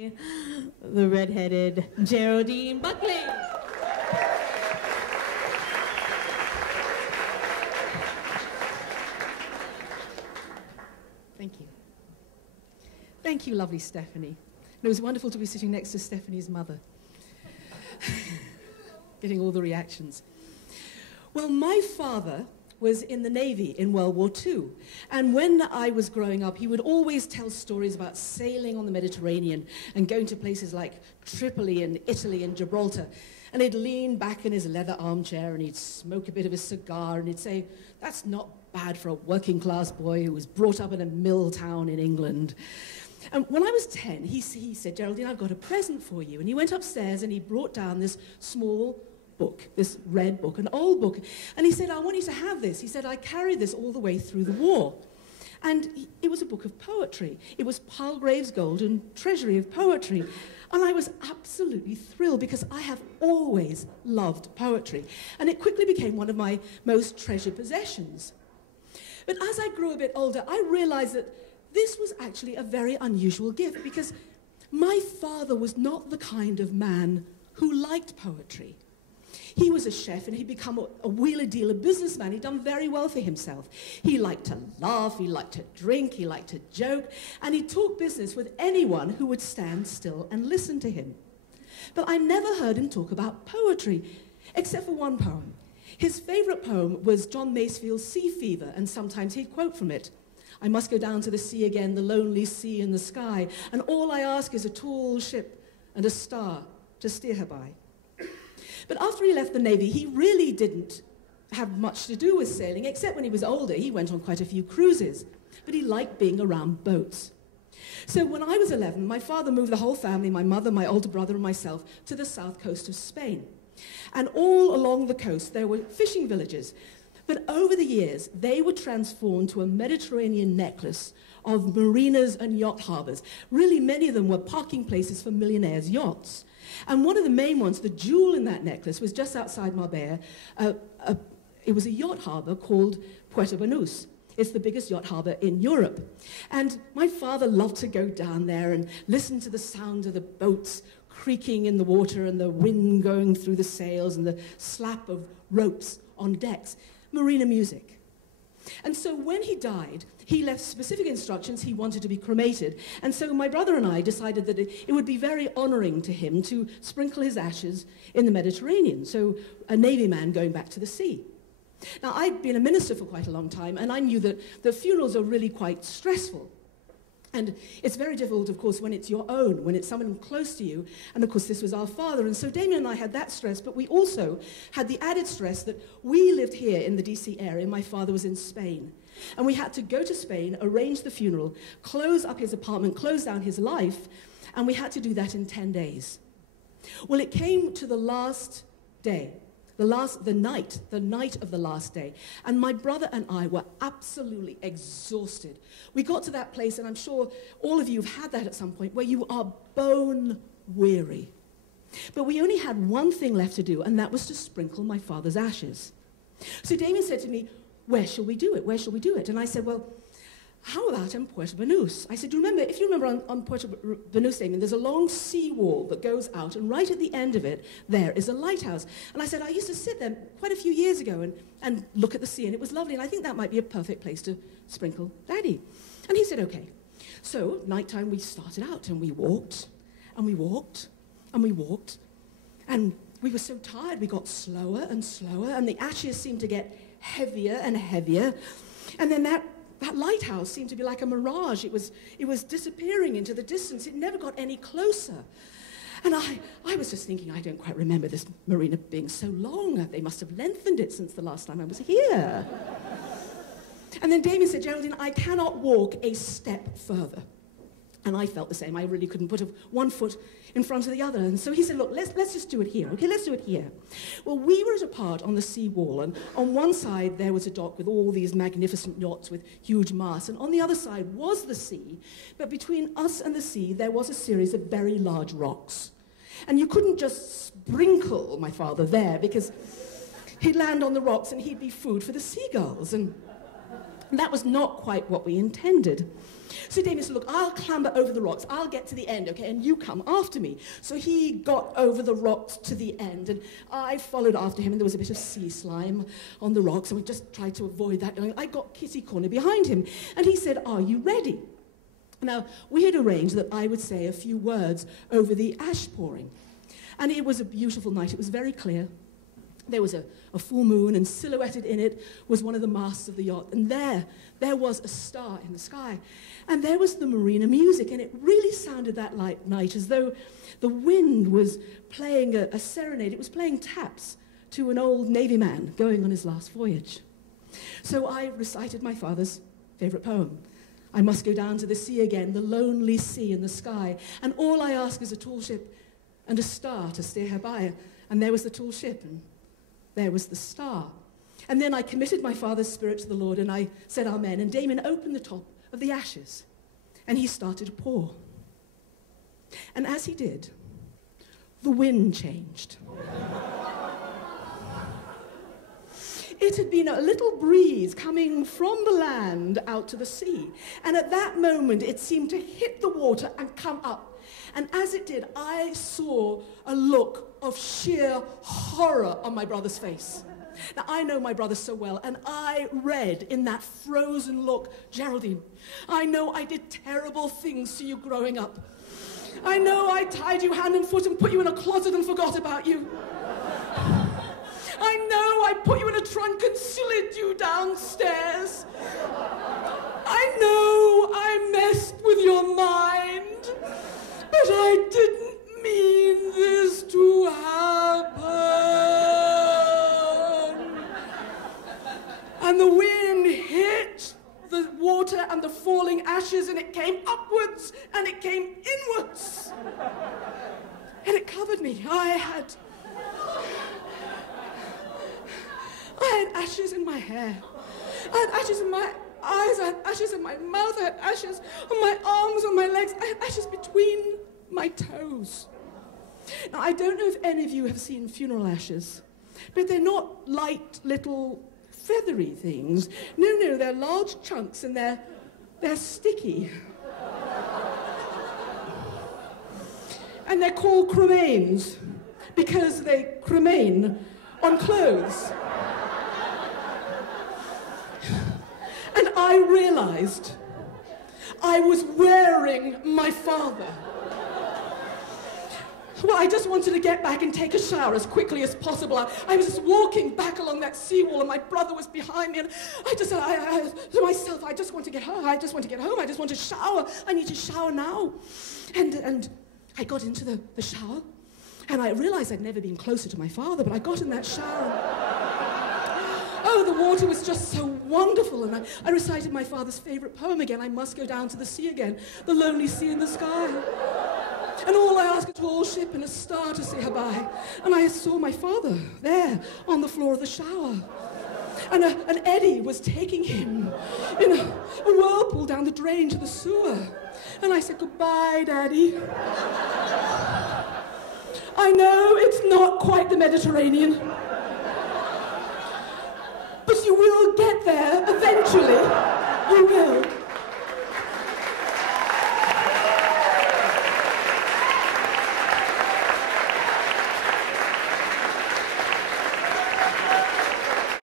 the red-headed Geraldine Buckley. Thank you. Thank you, lovely Stephanie. It was wonderful to be sitting next to Stephanie's mother. Getting all the reactions. Well, my father was in the Navy in World War II. And when I was growing up, he would always tell stories about sailing on the Mediterranean and going to places like Tripoli and Italy and Gibraltar. And he'd lean back in his leather armchair and he'd smoke a bit of a cigar and he'd say, "That's not bad for a working class boy who was brought up in a mill town in England." And when I was 10, he said, "Geraldine, I've got a present for you." And he went upstairs and he brought down this small book, this red book, an old book. And he said, "I want you to have this." He said, "I carried this all the way through the war." And it was a book of poetry. It was Palgrave's Golden Treasury of Poetry. And I was absolutely thrilled because I have always loved poetry. And it quickly became one of my most treasured possessions. But as I grew a bit older, I realized that this was actually a very unusual gift because my father was not the kind of man who liked poetry. He was a chef and he'd become a wheeler-dealer businessman. He'd done very well for himself. He liked to laugh, he liked to drink, he liked to joke, and he'd talk business with anyone who would stand still and listen to him. But I never heard him talk about poetry, except for one poem. His favorite poem was John Masefield's Sea Fever, and sometimes he'd quote from it. "I must go down to the sea again, the lonely sea in the sky, and all I ask is a tall ship and a star to steer her by." But after he left the Navy, he really didn't have much to do with sailing, except when he was older. He went on quite a few cruises, but he liked being around boats. So when I was 11, my father moved the whole family, my mother, my older brother, and myself, to the south coast of Spain. And all along the coast, there were fishing villages. But over the years, they were transformed to a Mediterranean necklace of marinas and yacht harbors. Really, many of them were parking places for millionaires' yachts. And one of the main ones, the jewel in that necklace, was just outside Marbella. It was a yacht harbor called Puerto Banús. It's the biggest yacht harbor in Europe. And my father loved to go down there and listen to the sound of the boats creaking in the water and the wind going through the sails and the slap of ropes on decks. Marina music. And so when he died, he left specific instructions. He wanted to be cremated. And so my brother and I decided that it would be very honoring to him to sprinkle his ashes in the Mediterranean, so a Navy man going back to the sea. Now, I'd been a minister for quite a long time, and I knew that the funerals are really quite stressful. And it's very difficult, of course, when it's your own, when it's someone close to you. And, of course, this was our father. And so Damien and I had that stress, but we also had the added stress that we lived here in the DC area. My father was in Spain. And we had to go to Spain, arrange the funeral, close up his apartment, close down his life, and we had to do that in 10 days. Well, it came to the last day. The night of the last day. And my brother and I were absolutely exhausted. We got to that place, and I'm sure all of you have had that at some point, where you are bone weary. But we only had one thing left to do, and that was to sprinkle my father's ashes. So Damien said to me, "Where shall we do it? Where shall we do it?" And I said, "Well, how about in Puerto Banús?" I said, if you remember on Puerto Banús, Damien, there's a long sea wall that goes out, and right at the end of it, there is a lighthouse. And I said, I used to sit there quite a few years ago and look at the sea, and it was lovely, and I think that might be a perfect place to sprinkle Daddy. And he said, okay. So, nighttime, we started out, and we walked, and we walked, and we walked, and we were so tired, we got slower and slower, and the ashes seemed to get heavier and heavier, and then that lighthouse seemed to be like a mirage. It was disappearing into the distance. It never got any closer. And I was just thinking, I don't quite remember this marina being so long. They must have lengthened it since the last time I was here. And then Damien said, "Geraldine, I cannot walk a step further." And I felt the same. I really couldn't put one foot in front of the other. And so he said, "Look, let's just do it here. Okay, let's do it here." Well, we were at a part on the sea wall, and on one side there was a dock with all these magnificent yachts with huge masts, and on the other side was the sea. But between us and the sea, there was a series of very large rocks. And you couldn't just sprinkle my father there, because he'd land on the rocks and he'd be food for the seagulls. And And that was not quite what we intended. So Damien said, look, I'll clamber over the rocks. I'll get to the end, okay, and you come after me. So he got over the rocks to the end, and I followed after him, and there was a bit of sea slime on the rocks, and we just tried to avoid that. And I got kitty corner behind him, and he said, are you ready? Now, we had arranged that I would say a few words over the ash pouring. And it was a beautiful night. It was very clear. There was a full moon, and silhouetted in it was one of the masts of the yacht. And there was a star in the sky. And there was the marina music, and it really sounded that night as though the wind was playing a serenade. It was playing taps to an old Navy man going on his last voyage. So I recited my father's favorite poem. I must go down to the sea again, the lonely sea in the sky. And all I ask is a tall ship and a star to steer her by. And there was the tall ship, and there was the star. And then I committed my father's spirit to the Lord, and I said amen. And Damien opened the top of the ashes, and he started to pour. And as he did, the wind changed. It had been a little breeze coming from the land out to the sea. And at that moment, it seemed to hit the water and come up. And as it did, I saw a look of sheer horror on my brother's face. Now, I know my brother so well, and I read in that frozen look, Geraldine, I know I did terrible things to you growing up. I know I tied you hand and foot and put you in a closet and forgot about you. I know I put you in a trunk and slid you downstairs. I know I messed with your mind, but I didn't mean this to happen. And the wind hit the water and the falling ashes, and it came upwards and it came inwards. And it covered me. I had ashes in my hair. I had ashes in my eyes. I had ashes in my mouth. I had ashes on my arms, on my legs. I had ashes between my toes. Now, I don't know if any of you have seen funeral ashes, but they're not light little feathery things. No, they're large chunks, and they're sticky. And they're called cremains because they cremane on clothes. And I realized I was wearing my father. Well, I just wanted to get back and take a shower as quickly as possible. I was just walking back along that seawall, and my brother was behind me, and I just said to myself, I just want to get home. I just want to get home. I just want to shower. I need to shower now. And I got into the shower, and I realized I'd never been closer to my father, but I got in that shower. Oh, the water was just so wonderful, and I recited my father's favorite poem again, I must go down to the sea again, the lonely sea in the sky. And all I ask is a tall ship and a star to say her bye. And I saw my father there on the floor of the shower. And an eddy was taking him in a whirlpool down the drain to the sewer. And I said, goodbye, Daddy. I know it's not quite the Mediterranean, but you will get there eventually.